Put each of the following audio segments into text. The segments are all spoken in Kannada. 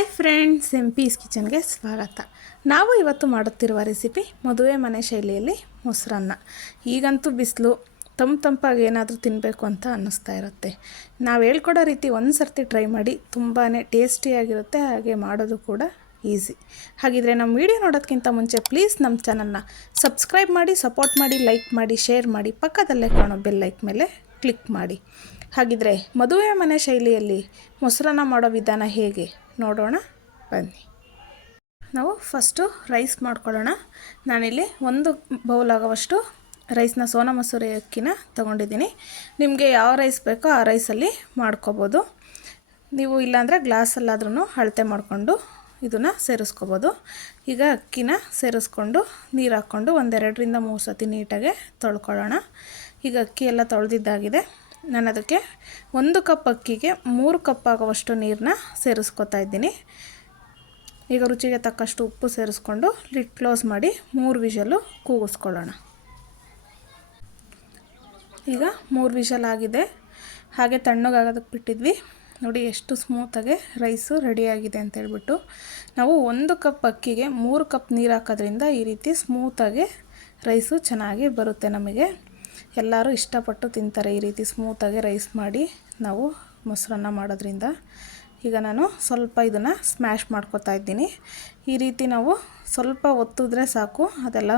ಹಾಯ್ ಫ್ರೆಂಡ್ಸ್ ಎಂ ಪೀಸ್ ಕಿಚನ್ಗೆ ಸ್ವಾಗತ. ನಾವು ಇವತ್ತು ಮಾಡುತ್ತಿರುವ ರೆಸಿಪಿ ಮದುವೆ ಮನೆ ಶೈಲಿಯಲ್ಲಿ ಮೊಸರನ್ನ. ಈಗಂತೂ ಬಿಸಿಲು, ತಂಪು ತಂಪಾಗಿ ಏನಾದರೂ ತಿನ್ನಬೇಕು ಅಂತ ಅನ್ನಿಸ್ತಾ ಇರುತ್ತೆ. ನಾವು ಹೇಳ್ಕೊಡೋ ರೀತಿ ಒಂದು ಸರ್ತಿ ಟ್ರೈ ಮಾಡಿ ತುಂಬಾ ಟೇಸ್ಟಿಯಾಗಿರುತ್ತೆ ಹಾಗೆ ಮಾಡೋದು ಕೂಡ ಈಸಿ ಹಾಗಿದ್ರೆ ನಮ್ಮ ವಿಡಿಯೋ ನೋಡೋದಕ್ಕಿಂತ ಮುಂಚೆ ಪ್ಲೀಸ್ ನಮ್ಮ ಚಾನಲ್ನ ಸಬ್ಸ್ಕ್ರೈಬ್ ಮಾಡಿ ಸಪೋರ್ಟ್ ಮಾಡಿ ಲೈಕ್ ಮಾಡಿ ಶೇರ್ ಮಾಡಿ, ಪಕ್ಕದಲ್ಲೇ ಕಾಣೋ ಬೆಲ್ ಲೈಕ್ ಮೇಲೆ ಕ್ಲಿಕ್ ಮಾಡಿ. ಹಾಗಿದ್ರೆ ಮದುವೆ ಮನೆ ಶೈಲಿಯಲ್ಲಿ ಮೊಸರನ್ನ ಮಾಡೋ ವಿಧಾನ ಹೇಗೆ? ನೋಡೋಣ, ಬನ್ನಿ. ನಾವು ಫಸ್ಟು ರೈಸ್ ಮಾಡ್ಕೊಳ್ಳೋಣ. ನಾನಿಲ್ಲಿ ಒಂದು ಬೌಲ್ ಆಗೋವಷ್ಟು ರೈಸ್ನ ಸೋನಾ ಮಸೂರಿ ಅಕ್ಕಿನ ತೊಗೊಂಡಿದ್ದೀನಿ. ನಿಮಗೆ ಯಾವ ರೈಸ್ ಬೇಕೋ ಆ ರೈಸಲ್ಲಿ ಮಾಡ್ಕೋಬೋದು. ನೀವು ಇಲ್ಲಾಂದರೆ ಗ್ಲಾಸಲ್ಲಾದ್ರೂ ಅಳತೆ ಮಾಡಿಕೊಂಡು ಇದನ್ನು ಸೇರಿಸ್ಕೋಬೋದು. ಈಗ ಅಕ್ಕಿನ ಸೇರಿಸ್ಕೊಂಡು ನೀರು ಹಾಕ್ಕೊಂಡು ಒಂದೆರಡರಿಂದ ಮೂರು ಸತಿ ನೀಟಾಗೆ ತೊಳ್ಕೊಳ್ಳೋಣ. ಈಗ ಅಕ್ಕಿ ಎಲ್ಲ ತೊಳೆದಿದ್ದಾಗಿದೆ. ನಾನು ಅದಕ್ಕೆ ಒಂದು ಕಪ್ ಅಕ್ಕಿಗೆ ಮೂರು ಕಪ್ ಆಗುವಷ್ಟು ನೀರನ್ನ ಸೇರಿಸ್ಕೊತಾ ಇದ್ದೀನಿ. ಈಗ ರುಚಿಗೆ ತಕ್ಕಷ್ಟು ಉಪ್ಪು ಸೇರಿಸ್ಕೊಂಡು ಲಿಡ್ ಕ್ಲೋಸ್ ಮಾಡಿ ಮೂರು ವಿಷಲು ಕೂಗಿಸ್ಕೊಳ್ಳೋಣ. ಈಗ ಮೂರು ವಿಷಲ್ ಆಗಿದೆ. ಹಾಗೆ ತಣ್ಣಗಾಗೋದಕ್ಕೆ ಬಿಟ್ಟಿದ್ವಿ. ನೋಡಿ ಎಷ್ಟು ಸ್ಮೂತಾಗೆ ರೈಸು ರೆಡಿಯಾಗಿದೆ ಅಂತ ಹೇಳ್ಬಿಟ್ಟು ನಾವು ಒಂದು ಕಪ್ ಅಕ್ಕಿಗೆ ಮೂರು ಕಪ್ ನೀರು ಹಾಕೋದ್ರಿಂದ ಈ ರೀತಿ ಸ್ಮೂತಾಗಿ ರೈಸು ಚೆನ್ನಾಗಿ ಬರುತ್ತೆ ನಮಗೆ. ಎಲ್ಲರೂ ಇಷ್ಟಪಟ್ಟು ತಿಂತಾರೆ ಈ ರೀತಿ ಸ್ಮೂತಾಗಿ ರೈಸ್ ಮಾಡಿ ನಾವು ಮೊಸರನ್ನ ಮಾಡೋದ್ರಿಂದ. ಈಗ ನಾನು ಸ್ವಲ್ಪ ಇದನ್ನು ಸ್ಮ್ಯಾಶ್ ಮಾಡ್ಕೊತಾ ಇದ್ದೀನಿ. ಈ ರೀತಿ ನಾವು ಸ್ವಲ್ಪ ಒತ್ತಿದ್ರೆ ಸಾಕು, ಅದೆಲ್ಲ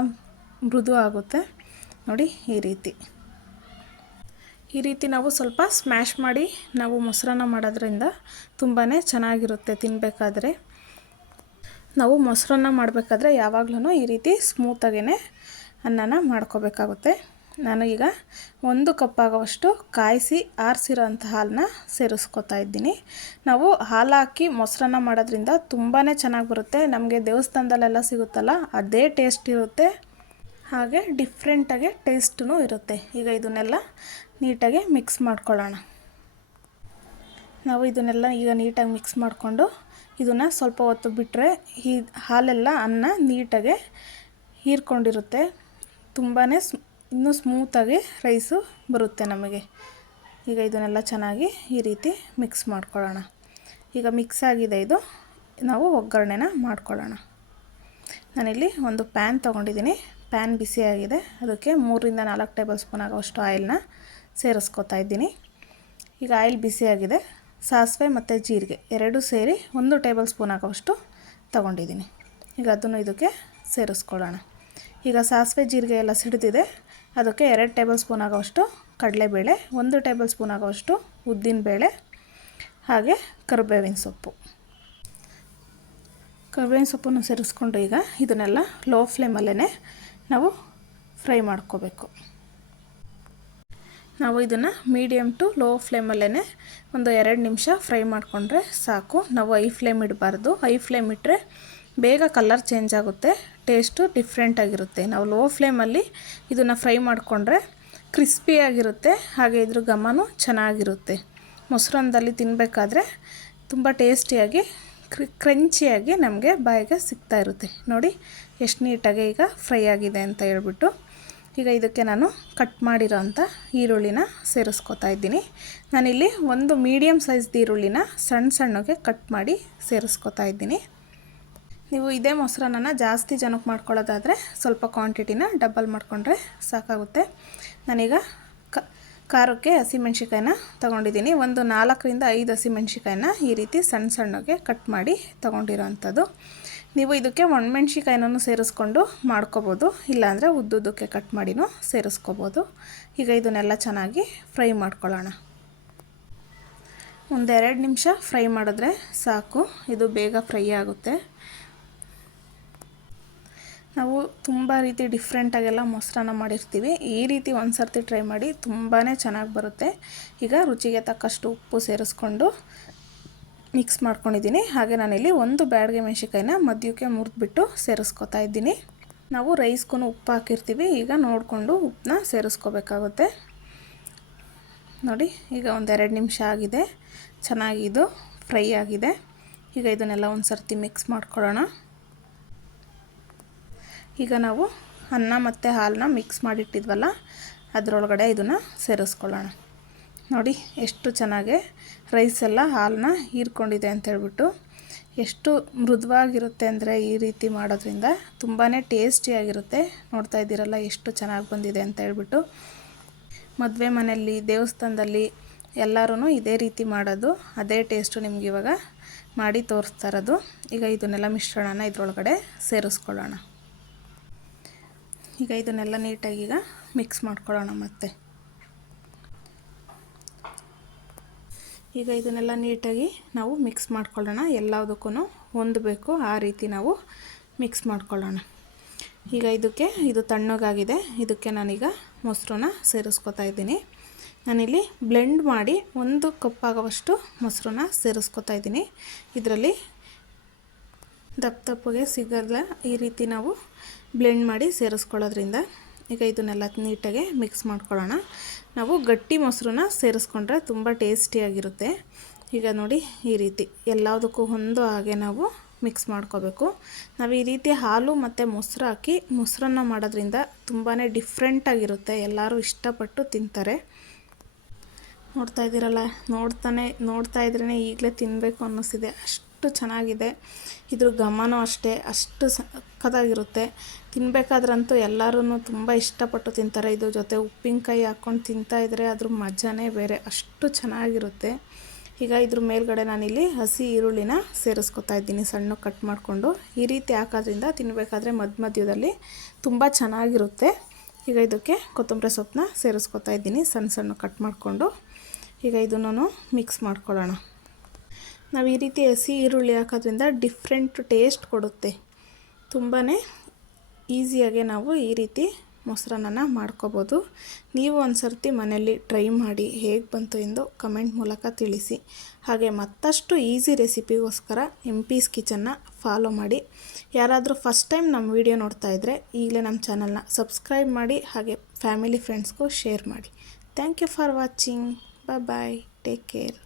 ಮೃದು ಆಗುತ್ತೆ. ನೋಡಿ ಈ ರೀತಿ. ಈ ರೀತಿ ನಾವು ಸ್ವಲ್ಪ ಸ್ಮ್ಯಾಶ್ ಮಾಡಿ ನಾವು ಮೊಸರನ್ನ ಮಾಡೋದ್ರಿಂದ ತುಂಬಾ ಚೆನ್ನಾಗಿರುತ್ತೆ ತಿನ್ನಬೇಕಾದ್ರೆ ನಾವು ಮೊಸರನ್ನ ಮಾಡಬೇಕಾದ್ರೆ ಯಾವಾಗಲೂ ಈ ರೀತಿ ಸ್ಮೂತಾಗೇ ಅನ್ನನ ಮಾಡ್ಕೋಬೇಕಾಗುತ್ತೆ. ನಾನು ಈಗ ಒಂದು ಕಪ್ ಆಗೋವಷ್ಟು ಕಾಯಿಸಿ ಆರಿಸಿರೋಂಥ ಹಾಲನ್ನ ಸೇರಿಸ್ಕೊತಾ ಇದ್ದೀನಿ. ನಾವು ಹಾಲು ಹಾಕಿ ಮೊಸರನ್ನ ಮಾಡೋದ್ರಿಂದ ತುಂಬಾ ಚೆನ್ನಾಗಿ ಬರುತ್ತೆ. ನಮಗೆ ದೇವಸ್ಥಾನದಲ್ಲೆಲ್ಲ ಸಿಗುತ್ತಲ್ಲ, ಅದೇ ಟೇಸ್ಟ್ ಇರುತ್ತೆ. ಹಾಗೆ ಡಿಫ್ರೆಂಟಾಗಿ ಟೇಸ್ಟೂ ಇರುತ್ತೆ. ಈಗ ಇದನ್ನೆಲ್ಲ ನೀಟಾಗಿ ಮಿಕ್ಸ್ ಮಾಡ್ಕೊಳ್ಳೋಣ. ನಾವು ಇದನ್ನೆಲ್ಲ ಈಗ ನೀಟಾಗಿ ಮಿಕ್ಸ್ ಮಾಡಿಕೊಂಡು ಇದನ್ನು ಸ್ವಲ್ಪ ಹೊತ್ತು ಬಿಟ್ಟರೆ ಈ ಹಾಲೆಲ್ಲ ಅನ್ನ ನೀಟಾಗೆ ಹೀರ್ಕೊಂಡಿರುತ್ತೆ. ತುಂಬಾ ಇನ್ನೂ ಸ್ಮೂತಾಗಿ ರೈಸು ಬರುತ್ತೆ ನಮಗೆ. ಈಗ ಇದನ್ನೆಲ್ಲ ಚೆನ್ನಾಗಿ ಈ ರೀತಿ ಮಿಕ್ಸ್ ಮಾಡ್ಕೊಳ್ಳೋಣ. ಈಗ ಮಿಕ್ಸ್ ಆಗಿದೆ ಇದು. ನಾವು ಒಗ್ಗರಣೆನ ಮಾಡ್ಕೊಳ್ಳೋಣ. ನಾನಿಲ್ಲಿ ಒಂದು ಪ್ಯಾನ್ ತೊಗೊಂಡಿದ್ದೀನಿ. ಪ್ಯಾನ್ ಬಿಸಿಯಾಗಿದೆ ಅದಕ್ಕೆ ಮೂರಿಂದ ನಾಲ್ಕು ಟೇಬಲ್ ಸ್ಪೂನ್ ಆಗೋಷ್ಟು ಆಯಿಲ್ನ ಸೇರಿಸ್ಕೊತಾ ಇದ್ದೀನಿ. ಈಗ ಆಯಿಲ್ ಬಿಸಿಯಾಗಿದೆ ಸಾಸಿವೆ ಮತ್ತು ಜೀರಿಗೆ ಎರಡೂ ಸೇರಿ ಒಂದು ಟೇಬಲ್ ಸ್ಪೂನ್ ಆಗೋಷ್ಟು ತೊಗೊಂಡಿದ್ದೀನಿ. ಈಗ ಅದನ್ನು ಇದಕ್ಕೆ ಸೇರಿಸ್ಕೊಳ್ಳೋಣ. ಈಗ ಸಾಸಿವೆ, ಜೀರಿಗೆ ಎಲ್ಲ ಸಿಡಿದಿದೆ. ಅದಕ್ಕೆ ಎರಡು ಟೇಬಲ್ ಸ್ಪೂನ್ ಆಗೋಷ್ಟು ಕಡಲೆಬೇಳೆ, ಒಂದು ಟೇಬಲ್ ಸ್ಪೂನ್ ಆಗೋಷ್ಟು ಉದ್ದಿನಬೇಳೆ ಹಾಗೆ ಕರಿಬೇವಿನ ಸೊಪ್ಪು. ಕರಿಬೇವಿನ ಸೊಪ್ಪನ್ನು ಸೇರಿಸ್ಕೊಂಡು ಈಗ ಇದನ್ನೆಲ್ಲ ಲೋ ಫ್ಲೇಮಲ್ಲೇ ನಾವು ಫ್ರೈ ಮಾಡ್ಕೋಬೇಕು. ನಾವು ಇದನ್ನು ಮೀಡಿಯಮ್ ಟು ಲೋ ಫ್ಲೇಮಲ್ಲೇ ಒಂದು ಎರಡು ನಿಮಿಷ ಫ್ರೈ ಮಾಡಿಕೊಂಡ್ರೆ ಸಾಕು. ನಾವು ಐ ಫ್ಲೇಮ್ ಇಡಬಾರ್ದು. ಐ ಫ್ಲೇಮ್ ಇಟ್ಟರೆ ಬೇಗ ಕಲರ್ ಚೇಂಜ್ ಆಗುತ್ತೆ ಟೇಸ್ಟು ಡಿಫ್ರೆಂಟಾಗಿರುತ್ತೆ ನಾವು ಲೋ ಫ್ಲೇಮಲ್ಲಿ ಇದನ್ನು ಫ್ರೈ ಮಾಡಿಕೊಂಡ್ರೆ ಕ್ರಿಸ್ಪಿಯಾಗಿರುತ್ತೆ ಹಾಗೆ ಇದ್ರ ಘಮನೂ ಚೆನ್ನಾಗಿರುತ್ತೆ. ಮೊಸರನ್ನದಲ್ಲಿ ತಿನ್ನಬೇಕಾದ್ರೆ ತುಂಬ ಟೇಸ್ಟಿಯಾಗಿ ಕ್ರಿ ಕ್ರಂಚಿಯಾಗಿ ನಮಗೆ ಬಾಯಿಗೆ ಸಿಗ್ತಾ ಇರುತ್ತೆ. ನೋಡಿ, ಎಷ್ಟು ನೀಟಾಗಿ ಈಗ ಫ್ರೈ ಆಗಿದೆ ಅಂತ ಹೇಳ್ಬಿಟ್ಟು, ಈಗ ಇದಕ್ಕೆ ನಾನು ಕಟ್ ಮಾಡಿರೋ ಅಂಥ ಈರುಳ್ಳಿನ ಸೇರಿಸ್ಕೊತಾ ಇದ್ದೀನಿ. ನಾನಿಲ್ಲಿ ಒಂದು ಮೀಡಿಯಮ್ ಸೈಜ್ದು ಈರುಳ್ಳಿನ ಸಣ್ಣ ಸಣ್ಣಗೆ ಕಟ್ ಮಾಡಿ ಸೇರಿಸ್ಕೊತಾ ಇದ್ದೀನಿ. ನೀವು ಇದೇ ಮೊಸರನ್ನ ಜಾಸ್ತಿ ಜನಕ್ಕೆ ಮಾಡ್ಕೊಳ್ಳೋದಾದರೆ ಸ್ವಲ್ಪ ಕ್ವಾಂಟಿಟಿನ ಡಬಲ್ ಮಾಡಿಕೊಂಡ್ರೆ ಸಾಕಾಗುತ್ತೆ. ನಾನೀಗ ಖಾರಕ್ಕೆ ಹಸಿಮೆಣ್ಸಿಕಾಯಿನ ತೊಗೊಂಡಿದ್ದೀನಿ. ಒಂದು ನಾಲ್ಕರಿಂದ ಐದು ಹಸಿಮೆಣ್ಸಿಕಾಯಿನ ಈ ರೀತಿ ಸಣ್ಣ ಸಣ್ಣಗೆ ಕಟ್ ಮಾಡಿ ತೊಗೊಂಡಿರೋ ಅಂಥದ್ದು ನೀವು ಇದಕ್ಕೆ ಒಣಮೆಣ್ಸಿಕಾಯಿನೂ ಸೇರಿಸ್ಕೊಂಡು ಮಾಡ್ಕೋಬೋದು. ಇಲ್ಲಾಂದರೆ ಉದ್ದುದ್ದಕ್ಕೆ ಕಟ್ ಮಾಡಿನೂ ಸೇರಿಸ್ಕೋಬೋದು. ಈಗ ಇದನ್ನೆಲ್ಲ ಚೆನ್ನಾಗಿ ಫ್ರೈ ಮಾಡ್ಕೊಳ್ಳೋಣ. ಒಂದೆರಡು ನಿಮಿಷ ಫ್ರೈ ಮಾಡಿದ್ರೆ ಸಾಕು. ಇದು ಬೇಗ ಫ್ರೈ ಆಗುತ್ತೆ. ನಾವು ತುಂಬ ರೀತಿ ಡಿಫ್ರೆಂಟಾಗೆಲ್ಲ ಮೊಸರನ್ನ ಮಾಡಿರ್ತೀವಿ. ಈ ರೀತಿ ಒಂದು ಸರ್ತಿ ಟ್ರೈ ಮಾಡಿ ತುಂಬಾ ಚೆನ್ನಾಗಿ ಬರುತ್ತೆ. ಈಗ ರುಚಿಗೆ ತಕ್ಕಷ್ಟು ಉಪ್ಪು ಸೇರಿಸ್ಕೊಂಡು ಮಿಕ್ಸ್ ಮಾಡ್ಕೊಂಡಿದ್ದೀನಿ. ಹಾಗೆ ನಾನಿಲ್ಲಿ ಒಂದು ಬ್ಯಾಡ್ಗೆ ಮೆಣಸಿಕಾಯಿನ ಮದ್ಯಕ್ಕೆ ಮುರಿದ್ಬಿಟ್ಟು ಸೇರಿಸ್ಕೊತಾ ಇದ್ದೀನಿ. ನಾವು ರೈಸ್ಗೂ ಉಪ್ಪು ಹಾಕಿರ್ತೀವಿ. ಈಗ ನೋಡಿಕೊಂಡು ಉಪ್ಪನ್ನ ಸೇರಿಸ್ಕೋಬೇಕಾಗುತ್ತೆ. ನೋಡಿ, ಈಗ ಒಂದೆರಡು ನಿಮಿಷ ಆಗಿದೆ. ಚೆನ್ನಾಗಿದು ಫ್ರೈ ಆಗಿದೆ. ಈಗ ಇದನ್ನೆಲ್ಲ ಒಂದು ಸರ್ತಿ ಮಿಕ್ಸ್ ಮಾಡ್ಕೊಳ್ಳೋಣ. ಈಗ ನಾವು ಅನ್ನ ಮತ್ತು ಹಾಲನ್ನ ಮಿಕ್ಸ್ ಮಾಡಿಟ್ಟಿದ್ವಲ್ಲ, ಅದರೊಳಗಡೆ ಇದನ್ನು ಸೇರಿಸ್ಕೊಳ್ಳೋಣ. ನೋಡಿ ಎಷ್ಟು ಚೆನ್ನಾಗಿ ರೈಸ್ ಎಲ್ಲ ಹಾಲನ್ನ ಹೀರ್ಕೊಂಡಿದೆ ಅಂತೇಳ್ಬಿಟ್ಟು ಎಷ್ಟು ಮೃದುವಾಗಿರುತ್ತೆ ಅಂದರೆ ಈ ರೀತಿ ಮಾಡೋದ್ರಿಂದ ತುಂಬಾ ಟೇಸ್ಟಿಯಾಗಿರುತ್ತೆ. ನೋಡ್ತಾ ಇದ್ದೀರಲ್ಲ ಎಷ್ಟು ಚೆನ್ನಾಗಿ ಬಂದಿದೆ ಅಂತ ಹೇಳ್ಬಿಟ್ಟು. ಮದುವೆ ಮನೆಯಲ್ಲಿ, ದೇವಸ್ಥಾನದಲ್ಲಿ ಎಲ್ಲರೂ ಇದೇ ರೀತಿ ಮಾಡೋದು, ಅದೇ ಟೇಸ್ಟು ನಿಮ್ಗೆ ಇವಾಗ ಮಾಡಿ ತೋರಿಸ್ತಾ ಇರೋದು. ಈಗ ಇದನ್ನೆಲ್ಲ ಮಿಶ್ರಣನ ಇದರೊಳಗಡೆ ಸೇರಿಸ್ಕೊಳ್ಳೋಣ. ಈಗ ಇದನ್ನೆಲ್ಲ ನೀಟಾಗಿ ಈಗ ಮಿಕ್ಸ್ ಮಾಡ್ಕೊಳ್ಳೋಣ ಮತ್ತೆ. ಈಗ ಇದನ್ನೆಲ್ಲ ನೀಟಾಗಿ ನಾವು ಮಿಕ್ಸ್ ಮಾಡ್ಕೊಳ್ಳೋಣ. ಎಲ್ಲದಕ್ಕೂ ಬೇಕು, ಆ ರೀತಿ ನಾವು ಮಿಕ್ಸ್ ಮಾಡ್ಕೊಳ್ಳೋಣ. ಈಗ ಇದಕ್ಕೆ ಇದು ತಣ್ಣಗಾಗಿದೆ. ಇದಕ್ಕೆ ನಾನೀಗ ಮೊಸರನ್ನ ಸೇರಿಸ್ಕೊತಾ ಇದ್ದೀನಿ. ನಾನಿಲ್ಲಿ ಬ್ಲೆಂಡ್ ಮಾಡಿ ಒಂದು ಕಪ್ ಆಗುವಷ್ಟು ಮೊಸರನ್ನ ಸೇರಿಸ್ಕೊತಾ ಇದ್ದೀನಿ. ಇದರಲ್ಲಿ ದಪ್ಪ ದಪ್ಪಗೆ ಸಿಗಲ್ಲ ಈ ರೀತಿ ನಾವು ಬ್ಲೆಂಡ್ ಮಾಡಿ ಸೇರಿಸ್ಕೊಳ್ಳೋದ್ರಿಂದ ಈಗ ಇದನ್ನೆಲ್ಲ ನೀಟಾಗಿ ಮಿಕ್ಸ್ ಮಾಡ್ಕೊಳ್ಳೋಣ. ನಾವು ಗಟ್ಟಿ ಮೊಸರನ್ನ ಸೇರಿಸ್ಕೊಂಡ್ರೆ ತುಂಬ ಟೇಸ್ಟಿಯಾಗಿರುತ್ತೆ. ಈಗ ನೋಡಿ ಈ ರೀತಿ ಎಲ್ಲದಕ್ಕೂ ಹೊಂದೋ ಹಾಗೆ ನಾವು ಮಿಕ್ಸ್ ಮಾಡ್ಕೋಬೇಕು. ನಾವು ಈ ರೀತಿ ಹಾಲು ಮತ್ತು ಮೊಸರು ಹಾಕಿ ಮೊಸರನ್ನ ಮಾಡೋದ್ರಿಂದ ತುಂಬಾ ಡಿಫ್ರೆಂಟಾಗಿರುತ್ತೆ. ಎಲ್ಲರೂ ಇಷ್ಟಪಟ್ಟು ತಿಂತಾರೆ. ನೋಡ್ತಾ ಇದ್ದೀರಲ್ಲ? ನೋಡ್ತಾನೆ, ನೋಡ್ತಾ ಇದ್ರೇ ಈಗಲೇ ತಿನ್ನಬೇಕು ಅನ್ನಿಸ್ತಿದೆ. ಅಷ್ಟು ಚೆನ್ನಾಗಿದೆ. ಇದ್ರ ಘಮನೂ ಅಷ್ಟೇ, ಅಷ್ಟು ಸಕ್ಕತ್ತಾಗಿರುತ್ತೆ ತಿನ್ನಬೇಕಾದ್ರಂತೂ ಎಲ್ಲರೂ ತುಂಬ ಇಷ್ಟಪಟ್ಟು ತಿಂತಾರೆ. ಇದ್ರ ಜೊತೆ ಉಪ್ಪಿನಕಾಯಿ ಹಾಕ್ಕೊಂಡು ತಿಂತಾಯಿದ್ರೆ ಅದ್ರ ಮಜಾನೇ ಬೇರೆ, ಅಷ್ಟು ಚೆನ್ನಾಗಿರುತ್ತೆ. ಈಗ ಇದ್ರ ಮೇಲ್ಗಡೆ ನಾನಿಲ್ಲಿ ಹಸಿ ಈರುಳ್ಳಿನ ಸೇರಿಸ್ಕೊತಾ ಇದ್ದೀನಿ ಸಣ್ಣ ಕಟ್ ಮಾಡಿಕೊಂಡು. ಈ ರೀತಿ ಹಾಕೋದ್ರಿಂದ ತಿನ್ನಬೇಕಾದ್ರೆ ಮಧ್ಯ ಮಧ್ಯದಲ್ಲಿ ತುಂಬ ಚೆನ್ನಾಗಿರುತ್ತೆ. ಈಗ ಇದಕ್ಕೆ ಕೊತ್ತಂಬರಿ ಸೊಪ್ಪನ್ನ ಸೇರಿಸ್ಕೊತಾ ಇದ್ದೀನಿ, ಸಣ್ಣ ಸಣ್ಣ ಕಟ್ ಮಾಡಿಕೊಂಡು. ಈಗ ಇದನ್ನು ಮಿಕ್ಸ್ ಮಾಡ್ಕೊಳ್ಳೋಣ. ನಾವು ಈ ರೀತಿ ಹಸಿ ಈರುಳ್ಳಿ ಹಾಕೋದ್ರಿಂದ ಡಿಫ್ರೆಂಟ್ ಟೇಸ್ಟ್ ಕೊಡುತ್ತೆ. ತುಂಬಾ ಈಸಿಯಾಗಿ ನಾವು ಈ ರೀತಿ ಮೊಸರನ್ನ ಮಾಡ್ಕೋಬೋದು. ನೀವು ಒಂದು ಸರ್ತಿ ಮನೆಯಲ್ಲಿ ಟ್ರೈ ಮಾಡಿ ಹೇಗೆ ಬಂತು ಎಂದು ಕಮೆಂಟ್ ಮೂಲಕ ತಿಳಿಸಿ. ಹಾಗೆ ಮತ್ತಷ್ಟು ಈಸಿ ರೆಸಿಪಿಗೋಸ್ಕರ ಎಂ ಪೀಸ್ ಕಿಚನ್ನ ಫಾಲೋ ಮಾಡಿ. ಯಾರಾದರೂ ಫಸ್ಟ್ ಟೈಮ್ ನಮ್ಮ ವಿಡಿಯೋ ನೋಡ್ತಾ ಇದ್ದರೆ ಈಗಲೇ ನಮ್ಮ ಚಾನಲ್ನ ಸಬ್ಸ್ಕ್ರೈಬ್ ಮಾಡಿ, ಹಾಗೆ ಫ್ಯಾಮಿಲಿ ಫ್ರೆಂಡ್ಸ್ಗೂ ಶೇರ್ ಮಾಡಿ. Thank you for watching bye bye take care